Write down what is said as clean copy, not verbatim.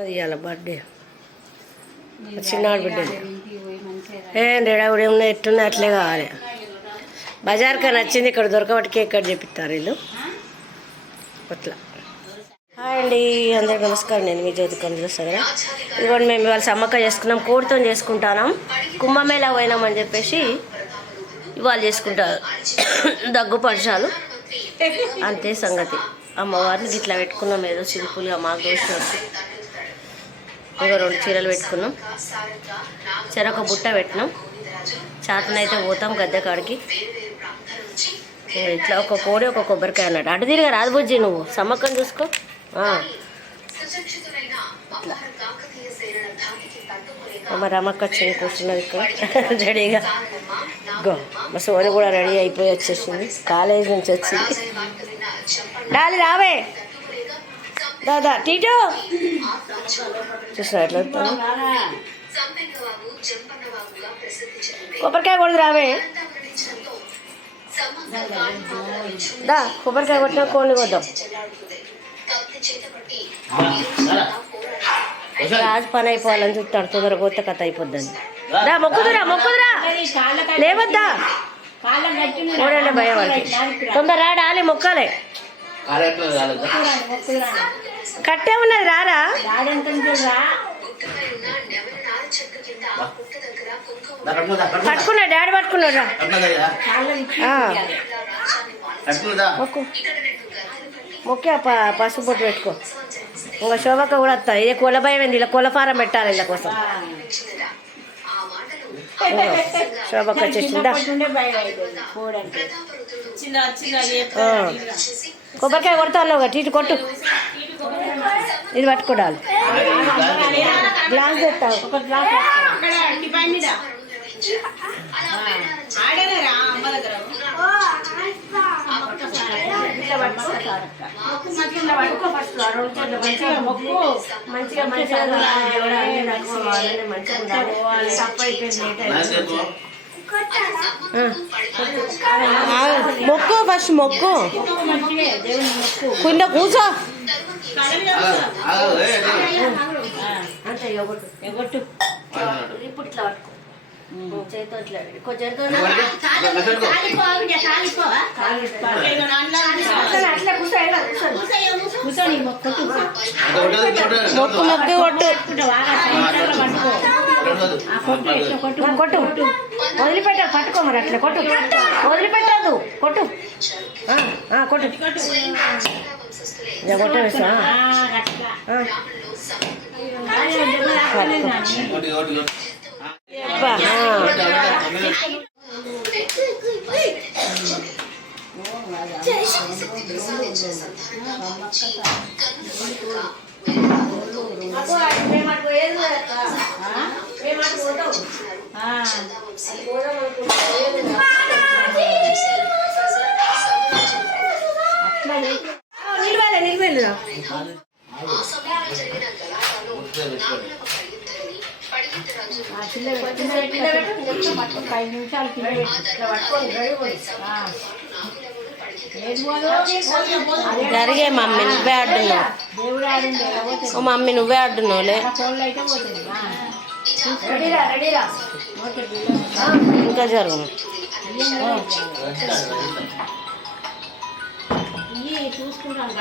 ఇవాళ బర్త్డే చిన్నవాడు బిడ్డ రెడీ ఏమన్నా ఎట్టున్నా అట్లే కావాలి. బజార్కి నచ్చింది ఇక్కడ దొరకబట్టి కేక్ కట్ చేపిస్తారు వీళ్ళు అట్లా. హాయ్ అండి, అందరికీ నమస్కారం. నేను మీ జ్యోతి కందులు సరే. ఇదిగోండి మేము ఇవాళ సమ్మక్క చేసుకున్నాం, కోడితో చేసుకుంటాం. కుంభమేళా పోయినామని చెప్పేసి ఇవాళ చేసుకుంటారు దగ్గు పడిశాలు అంతే సంగతి. అమ్మవారిని ఇట్లా పెట్టుకున్నాం, ఏదో సింపుల్గా మాకు దోషి. ఇంకా 2 చీరలు పెట్టుకున్నాం, చెరొక బుట్ట పెట్టినాం. చేతనైతే పోతాం గద్దె కాడికి. ఇట్లా ఒక కోడి ఒక కొబ్బరికాయ అన్నట్టు. అటు తిరిగా రాదు బుజ్జి, నువ్వు సమ్మక్కని చూసుకో. మా రమక్క వచ్చింది, కూర్చున్నది ఇక్కడ రెడీగా. గో మా సోని కూడా రెడీ అయిపోయి వచ్చేసింది, కాలేజ్ నుంచి వచ్చింది. డాలి రావే దాదా టీటో చూసా ఎట్లా కొబ్బరికాయ కొడుదు రావే దా. కొబ్బరికాయ కొట్టినా కోడిని కొద్దాం. రాజు పని అయిపోవాలని చూస్తాడు, తొందర కొత్త కథ అయిపోద్దని. దా మొక్కుదురా మొక్కుదురా లేవద్దా కోడంటే భయం వాడికి. తొందర డాలి మొక్కాలే. కట్టే ఉన్నది రారా. పట్టుకున్నా డాడీ పట్టుకున్నాడు రా. మొక్కు మొక్కే పసుపు పొట్టు పెట్టుకో. ఇంకా శోభక్క కూడా వస్తుంది. ఇదే కోళ్ళ భయం ఏంది, ఇలా కోళ్ళ ఫారం పెట్టాలి ఇలా కోసం. శోభక్క వచ్చేసిందా. కొబ్బరికాయ కొడతా ఉన్నావు టీటు కొట్టు. ఇది పట్టుకోడాలి. గ్లాస్ తెస్తావు ఒక గ్లాస్. మొక్కు ఫస్ట్ మొక్కు. కింద కూర్చో. ఇప్పుడు ఇట్లా పట్టుకో చేతితో. ఇట్లా అట్లా మొక్కు మొక్కు కొట్టు కొట్టు కొట్టు. వదిలిపెట్టావు పట్టుకో మరి అట్లా కొట్టు. వదిలిపెట్టద్దు కొట్టు కొట్టు కొట్ట వేసా. నిలబెళ్ళరా. జరిగే మమ్మీ నువ్వే ఆడున్నావు. మమ్మీ నువ్వే ఆడున్నావులే. ఇంకా జరుగు చూసుకుంటాను.